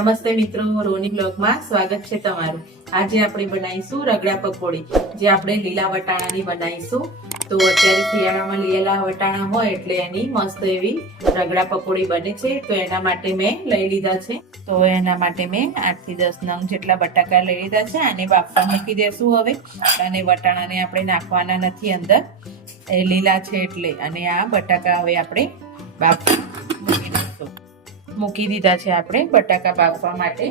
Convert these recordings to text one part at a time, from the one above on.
નમસ્તે મિત્રો, રોની બ્લોગમાં સ્વાગત છે તમારું। આજે આપણે બનાવીશું રગડા પકોડી, જે આપણે લીલા વટાણાની બનાવીશું। તો અત્યારે શિયાળામાં લીલા વટાણા હોય એટલે એની મસ્ત એવી રગડા પકોડી બને છે। તો એના માટે મેં લઈ લીધા છે। તો એના માટે મેં 8 થી 10 નંગ જેટલા બટાકા લઈ લીધા છે। આને બાફવા મૂકી દેશું હવે। અને વટાણાને આપણે નાખવાના નથી અંદર, એ લીલા છે એટલે। અને આ બટાકા હવે આપણે બાફવા મૂકી દઈશું। મૂકી દીધા છે આપણે બટાકા બાફવા માટે।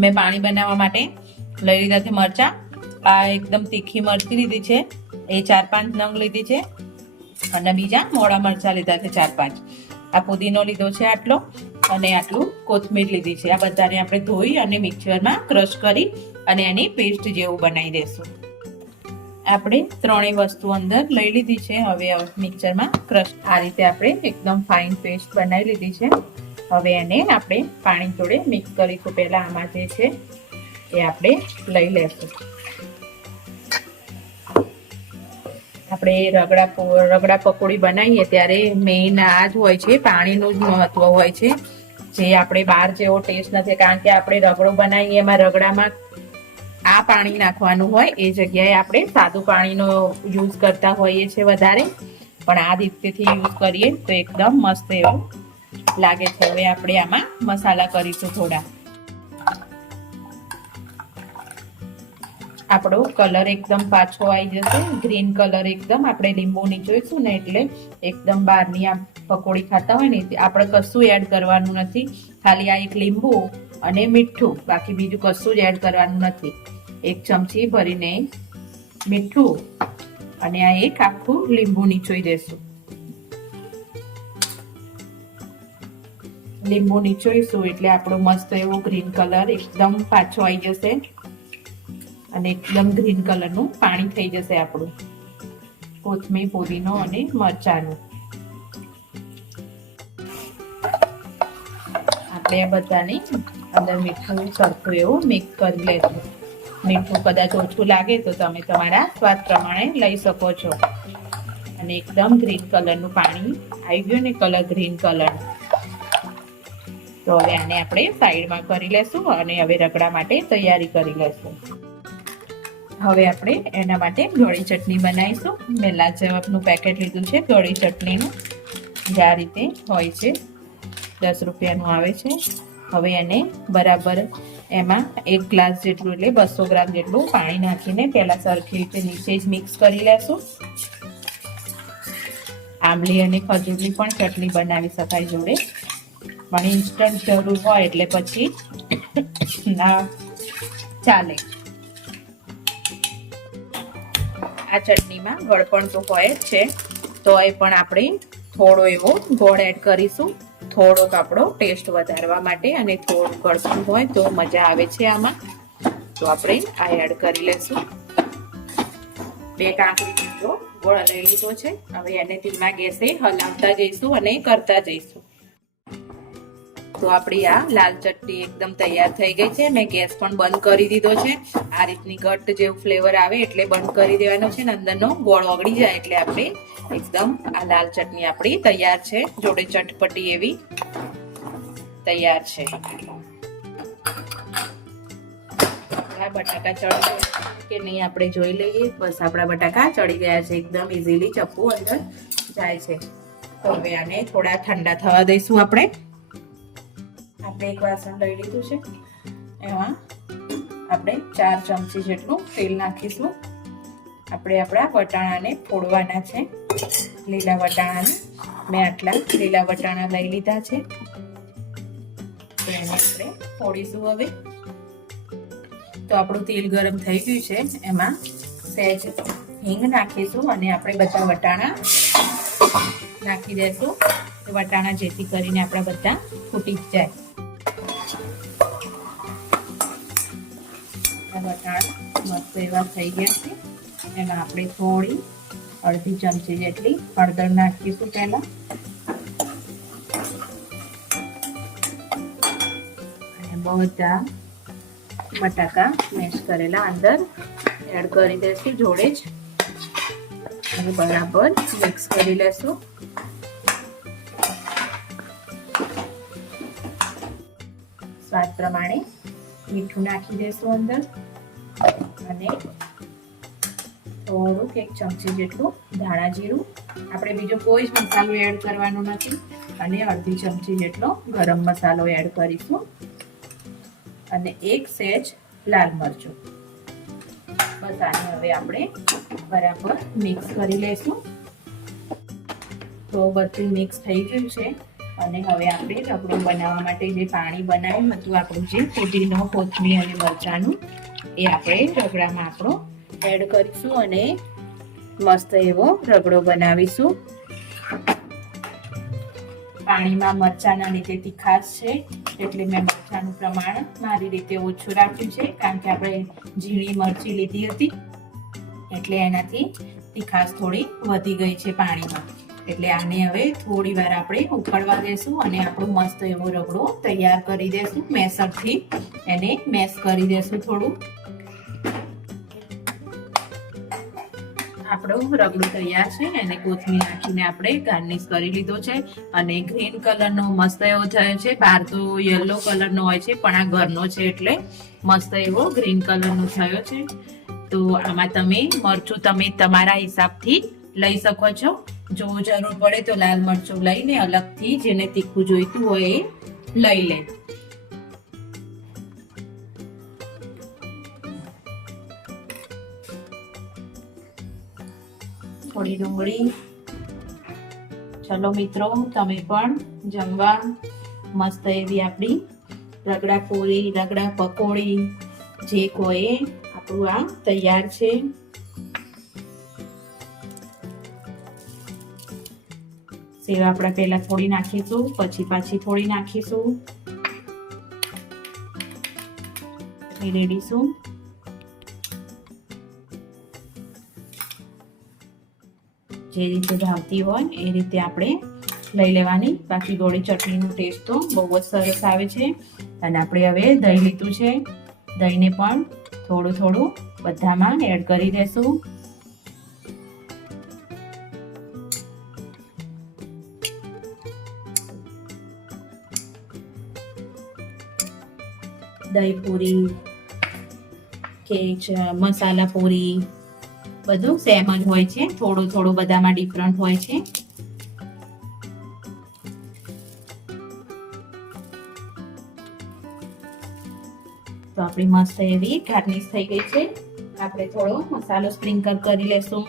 મેં પાણી બનાવવા માટે લઈ લીધા છે મરચા। આ એકદમ તીખી મરચી લીધી છે, એ 4-5 નંગ લીધી છે। અને બીજા મોળા મરચા લીધા છે 4-5। આ પુદીનો લીધો છે આટલો, અને આટલું કોથમીર લીધી છે। આ બધાને આપણે ધોઈ અને મિક્સરમાં ક્રશ કરી અને એની પેસ્ટ જેવું બનાવી દેશું। આપણે ત્રણેય વસ્તુ અંદર લઈ લીધી છે। હવે મિક્સરમાં ક્રશ આ રીતે આપણે એકદમ ફાઇન પેસ્ટ બનાવી લીધી છે। હવે એને આપણે પાણી જોડે મિક્સ કરીશું। પહેલા આમાં જે છે એ આપણે લઈ લેશું। આપણે રગડા પકોડી બનાવીએ ત્યારે મેઇન આ જ હોય છે, પાણીનું જ મહત્વ હોય છે। જે આપણે બહાર જેવો ટેસ્ટ નથી, કારણ કે આપણે રગડો બનાવીએ એમાં રગડામાં આ પાણી નાખવાનું હોય, એ જગ્યાએ આપણે સાદું પાણીનો યુઝ કરતા હોઈએ છીએ વધારે, પણ આ રીતેથી યુઝ કરીએ તો એકદમ મસ્ત એવું લાગે છે। હવે આપણે આમાં મસાલા કરીશું થોડા। આપણો કલર એકદમ પાછો આવી જશે, ગ્રીન કલર એકદમ। આપણે લીંબુ નીચોઈશું ને એટલે એકદમ બહારની આ પકોડી ખાતા હોય ને આપણે કશું એડ કરવાનું નથી, ખાલી આ એક લીંબુ અને મીઠું, બાકી બીજું કશું જ એડ કરવાનું નથી। 1 ચમચી ભરીને મીઠું અને આ એક આખું લીંબુ નીચોઈ દેશું। લીંબુ નીચોઈશું એટલે આપણો મસ્ત એવો ગ્રીન કલર એકદમ પાછો આવી જશે, અને એકદમ ગ્રીન કલરનું પાણી થઈ જશે આપણું કોથમીર, પુદીનો અને મરચાનું। આપણે આ બધાને અંદર મીઠું સરખું એવું મિક્સ કરી લેશું। મીઠું કદાચ ઓછું લાગે તો તમે તમારા સ્વાદ પ્રમાણે લઈ શકો છો। અને એકદમ ગ્રીન કલરનું પાણી આવી ગયું ને, કલર ગ્રીન કલર। તો હવે આને આપણે સાઈડમાં કરી લેશું અને હવે રગડા માટે તૈયારી કરી લેશું। હવે આપણે એના માટે ગળી ચટણી બનાવીશું। મેં લાજવાબનું પેકેટ લીધું છે ગળી ચટણીનું, જે આ રીતે હોય છે, 10 રૂપિયાનું આવે છે। હવે એને બરાબર એમાં 1 ગ્લાસ જેટલું એટલે 200 ગ્રામ જેટલું પાણી નાખીને પહેલા સરખી રીતે નીચે જ મિક્સ કરી લેશું। આંબલી અને ખજૂરની પણ ચટણી બનાવી શકાય જોડે, પણ ઇન્સ્ટન્ટ જરૂર હોય એટલે પછી ના ચાલે। આ ચટણીમાં ગળપણ તો હોય જ છે, તો એ પણ આપણે થોડો એવો ગોળ એડ કરીશું, થોડોક આપણો ટેસ્ટ વધારવા માટે। અને થોડું ગળપણ હોય તો મજા આવે છે આમાં, તો આપણે આ એડ કરી લેશું। 2 કાંકરી જેટલો ગોળ લઈ લીધો છે। હવે એને ધીમા ગેસે હલાવતા જઈશું અને કરતા જઈશું। તો આપણી આ લાલ ચટણી એકદમ તૈયાર થઈ ગઈ છે। મેં ગેસ પણ બંધ કરી દીધો છે। આ રીતની ઘટ્ટ જેવું ફ્લેવર આવે એટલે બંધ કરી દેવાનો છે, ને અંદરનો ગોળ ઓગળી જાય એટલે આપણે એકદમ આ લાલ ચટણી આપણી તૈયાર છે, જોડે ચટપટી એવી તૈયાર છે। બટાકા ચડી કે નહીં આપણે જોઈ લઈએ। બસ આપણા બટાકા ચડી ગયા છે, એકદમ ઇઝીલી ચપ્પુ અંદર જાય છે। તો હવે આને થોડા ઠંડા થવા દઈશું। આપણે એક વાસણ લઈ લીધું છે, એમાં આપણે 4 ચમચી જેટલું તેલ નાખીશું। આપણે આપણા વટાણાને ફોડવાના છે, લીલા વટાણાને। મેં આટલા લીલા વટાણા લઈ લીધા છે, તો એને આપણે ફોડીશું હવે। તો આપણું તેલ ગરમ થઈ ગયું છે, એમાં સહેજ હિંગ નાખીશું અને આપણે બધા વટાણા નાખી દેશું। વટાણા જેથી કરીને આપણા બધા ફૂટી જાય। વટાણા મસ્ત એવા થઈ ગયા છે, એમાં આપણે થોડી અડધી ચમચી જેટલી હળદર નાખીશું પહેલા, અને બધા બટાકા મેશ કરેલા અંદર એડ કરી દઈશું જોડે જ, અને બરાબર મિક્સ કરી લેશું। સ્વાદ પ્રમાણે મીઠું નાખી દઈશું અંદર અને થોડુંક 1 ચમચી જેટલું ધાણા જીરું. આપણે બીજો કોઈ જ મસાલો એડ કરવાનો નથી અને અડધી ચમચી જેટલો ગરમ મસાલો એડ કરીશું અને 1 સેજ લાલ મરચું. બસ આને હવે આપણે બરાબર મિક્સ કરી લઈશું. તો બધું મિક્સ થઈ ગયું છે અને હવે આપણે રગડો બનાવવા માટે જે પાણી બનાવ્યું હતું આપણું જે પુદીનો, કોથમીર અને મરચાંનું એ આપણે રગડામાં આપણો એડ કરીશું અને મસ્ત એવો રગડો બનાવીશું. પાણીમાં મરચાંના લીધે તીખાશ છે એટલે મેં મરચાંનું પ્રમાણ મારી રીતે ઓછું રાખ્યું છે, કારણ કે આપણે ઝીણી મરચી લીધી હતી એટલે એનાથી તીખાશ થોડી વધી ગઈ છે પાણીમાં. એટલે આને હવે થોડી વાર આપણે ઉકળવા દેશું અને આપણો મસ્ત એવો રગડો તૈયાર કરી દેશું. મેસરથી એને મેશ કરી દેશું થોડું. આપણો રગડો તૈયાર છે એને કોથમીર નાખીને આપણે ગાર્નિશ કરી લીધો છે અને ગ્રીન કલરનો મસ્ત એવો થયો છે. બહાર તો યલો કલરનો હોય છે પણ આ ઘરનો છે એટલે મસ્ત એવો ગ્રીન કલરનો થયો છે. તો આમાં તમે મરચું તમે તમારા હિસાબથી લઈ શકો છો. જો જરૂર પડે તો લાલ મરચું લઈને અલગથી જેને તીખું જોઈતું હોય એ લઈ લે. થોડી ડુંગળી. ચલો મિત્રો, તમે પણ જમવા. મસ્ત એવી આપણી રગડા પૂરી, રગડા પકોડી જે કોઈ આપણું આ તૈયાર છે. સેવ આપણે પહેલા થોડી નાખીશું, પછી પાછી થોડી નાખીશું. રેડીશું. જે રીતે ભાવતી હોય એ રીતે આપણે લઈ લેવાની. બાકી ગોળી ચટણીનો ટેસ્ટ તો બહુ જ સરસ આવે છે. અને આપણે હવે દહીં લીધું છે, દહીંને પણ થોડું થોડું બધામાં એડ કરી દેશું. દહીં પૂરી કે મસાલા પૂરી બધું સેમ જ હોય છે, થોડું થોડું બધામાં ડિફરન્ટ હોય છે. તો આપણી મસ્ત એવી ગાર્નિશ થઈ ગઈ છે. આપણે થોડો મસાલો સ્પ્રિંકલ કરી લેશું.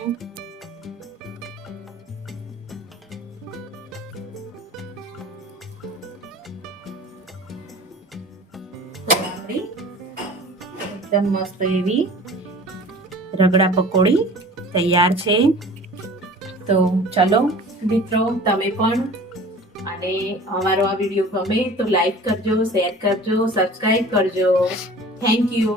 એકદમ મસ્ત એવી રગડા પકોડી તૈયાર છે. તો ચલો મિત્રો, તમે પણ અને અમારો આ વિડીયો ગમે તો લાઈક કરજો, શેર કરજો, સબસ્ક્રાઇબ કરજો. Thank you.